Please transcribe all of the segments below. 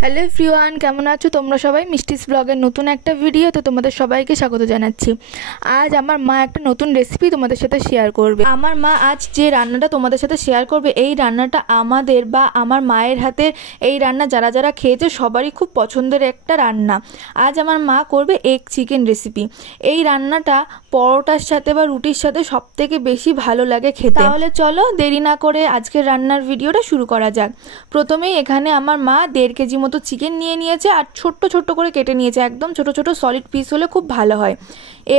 Hello everyone, কেমন আছো তোমরা সবাই? মিষ্টিস ব্লগের নতুন একটা ভিডিওতে তোমাদের সবাইকে স্বাগত জানাচ্ছি। আজ আমার মা একটা নতুন রেসিপি তোমাদের সাথে শেয়ার করবে। আমার মা আজ যে রান্নাটা তোমাদের সাথে শেয়ার করবে, এই রান্নাটা আমাদের বা আমার মায়ের হাতের এই রান্না যারা যারা খেয়েছে সবারই খুব পছন্দের একটা রান্না। আজ আমার মা করবে এগ চিকেন রেসিপি। এই রান্নাটা পরোটার সাথে বা রুটির সাথে সবথেকে বেশি ভালো লাগে খেতে। তাহলে চলো দেরি না করে আজকের রান্নার ভিডিওটা শুরু করা যাক। প্রথমেই এখানে আমার মা 1.5 কেজি মতো চিকেন নিয়ে নিয়েছে আর ছোট্ট ছোট্ট করে কেটে নিয়েছে, একদম ছোট ছোট সলিড পিস হলে খুব ভালো হয়।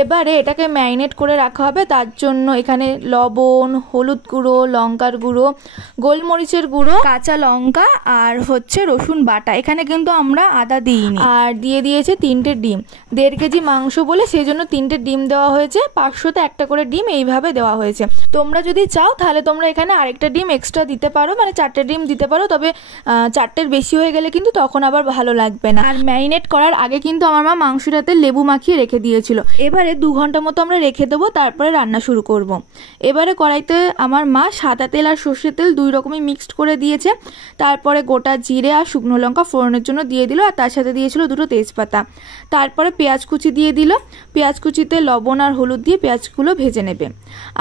এবারে এটাকে ম্যারিনেট করে রাখা হবে। তার জন্য এখানে লবণ, হলুদ গুঁড়ো, লঙ্কার গুঁড়ো, গোলমরিচের গুঁড়ো, কাঁচা লঙ্কা আর রসুন বাটা। এখানে কিন্তু আমরা আদা দিইনি। আর দিয়ে দিয়েছে 3টে ডিম। 1.5 কেজি মাংস বলে সেই জন্য 3টে ডিম দেওয়া হয়েছে। 500তে একটা করে ডিম এইভাবে দেওয়া হয়েছে। তোমরা যদি চাও তাহলে তোমরা এখানে আরেকটা ডিম এক্সট্রা দিতে পারো, মানে 4টে ডিম দিতে পারো। তবে 4টের বেশি হয়ে গেলে কিন্তু তখন আবার ভালো লাগবে না। আর ম্যারিনেট করার আগে কিন্তু আমার মা মাংসটাতে লেবু মাখিয়ে রেখে দিয়েছিল। এবারে 2 ঘন্টা মতো আমরা রেখে দেবো, তারপরে রান্না শুরু করব। এবারে কড়াইতে আমার মা সাদা তেল আর সর্ষের তেল 2 রকমই মিক্সড করে দিয়েছে। তারপরে গোটা জিরে আর শুকনো লঙ্কা ফোড়নের জন্য দিয়ে দিল, আর তার সাথে দিয়েছিল 2টো তেজপাতা। তারপরে পেঁয়াজ কুচি দিয়ে দিল। পেঁয়াজ কুচিতে লবণ আর হলুদ দিয়ে পেঁয়াজগুলো ভেজে নেবে।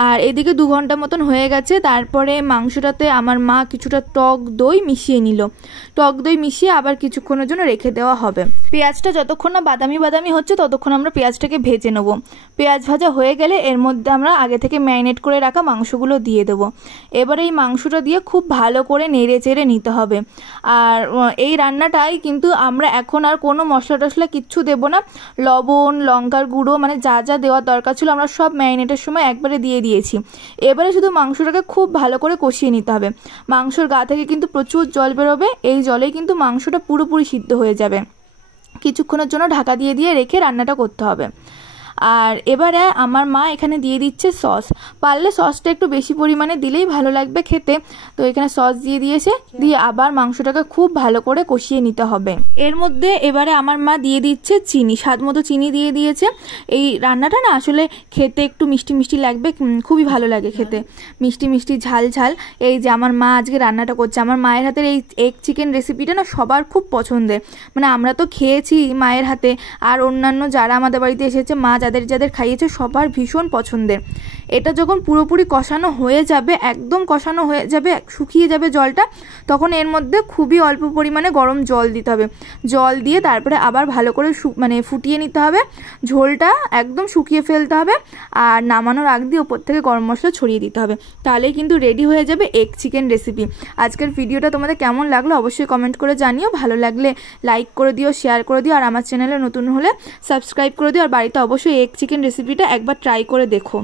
আর এদিকে 2 ঘন্টা মতন হয়ে গেছে। তারপরে মাংসটাতে আমার মা কিছুটা টক দই মিশিয়ে নিল। টক দই মিশিয়ে আবার কিছুক্ষণের জন্য রেখে দেওয়া হবে। পেঁয়াজটা যতক্ষণ না বাদামি বাদামি হচ্ছে ততক্ষণ আমরা পেঁয়াজটাকে ভেজে নেব। পেঁয়াজ ভাজা হয়ে গেলে এর মধ্যে আমরা আগে থেকে ম্যারিনেট করে রাখা মাংসগুলো দিয়ে দেবো। এবার এই মাংসটা দিয়ে খুব ভালো করে নেড়ে চেড়ে নিতে হবে। আর এই রান্নাটাই কিন্তু আমরা এখন আর কোনো মশলা টশলা কিচ্ছু দেবো না। লবণ, লঙ্কার গুঁড়ো, মানে যা যা দেওয়ার দরকার ছিল আমরা সব ম্যারিনেটের সময় একবারে দিয়ে দিয়েছি। এবারে শুধু মাংসটাকে খুব ভালো করে কষিয়ে নিতে হবে। মাংসর গা থেকে কিন্তু প্রচুর জল বেরোবে। এই জলেই কিন্তু মাংসটা পুরোপুরি সিদ্ধ হয়ে যাবে। কিছুক্ষণের জন্য ঢাকা দিয়ে দিয়ে রেখে রান্নাটা করতে হবে। আর এবারে আমার মা এখানে দিয়ে দিচ্ছে সস। পারলে সসটা একটু বেশি পরিমাণে দিলেই ভালো লাগবে খেতে। তো এখানে সস দিয়ে দিয়েছে, দিয়ে আবার মাংসটাকে খুব ভালো করে কষিয়ে নিতে হবে। এর মধ্যে এবারে আমার মা দিয়ে দিচ্ছে চিনি, স্বাদ মতো চিনি দিয়ে দিয়েছে। এই রান্নাটা না আসলে খেতে একটু মিষ্টি মিষ্টি লাগবে, খুবই ভালো লাগে খেতে, মিষ্টি মিষ্টি ঝাল ঝাল। এই যে আমার মা আজকে রান্নাটা করছে, আমার মায়ের হাতের এই এগ চিকেন রেসিপিটা না সবার খুব পছন্দের। মানে আমরা তো খেয়েছি মায়ের হাতে, আর অন্যান্য যারা আমাদের বাড়িতে এসেছে মা যাদের যাদের খাইয়েছে সবার ভীষণ পছন্দের। এটা যখন পুরোপুরি কষানো হয়ে যাবে, একদম কষানো হয়ে যাবে, শুকিয়ে যাবে জলটা, তখন এর মধ্যে খুবই অল্প পরিমাণে গরম জল দিতে হবে। জল দিয়ে তারপরে আবার ভালো করে ফুটিয়ে নিতে হবে। ঝোলটা একদম শুকিয়ে ফেলতে হবে। আর নামানোর আগ দিয়ে ওপর থেকে গরম মশলা ছড়িয়ে দিতে হবে। তাহলেই কিন্তু রেডি হয়ে যাবে এগ চিকেন রেসিপি। আজকের ভিডিওটা তোমাদের কেমন লাগলো অবশ্যই কমেন্ট করে জানিও। ভালো লাগলে লাইক করে দিও, শেয়ার করে দিও, আর আমার চ্যানেলে নতুন হলে সাবস্ক্রাইব করে দিও। আর বাড়িতে অবশ্যই এগ চিকেন রেসিপিটা একবার ট্রাই করে দেখো।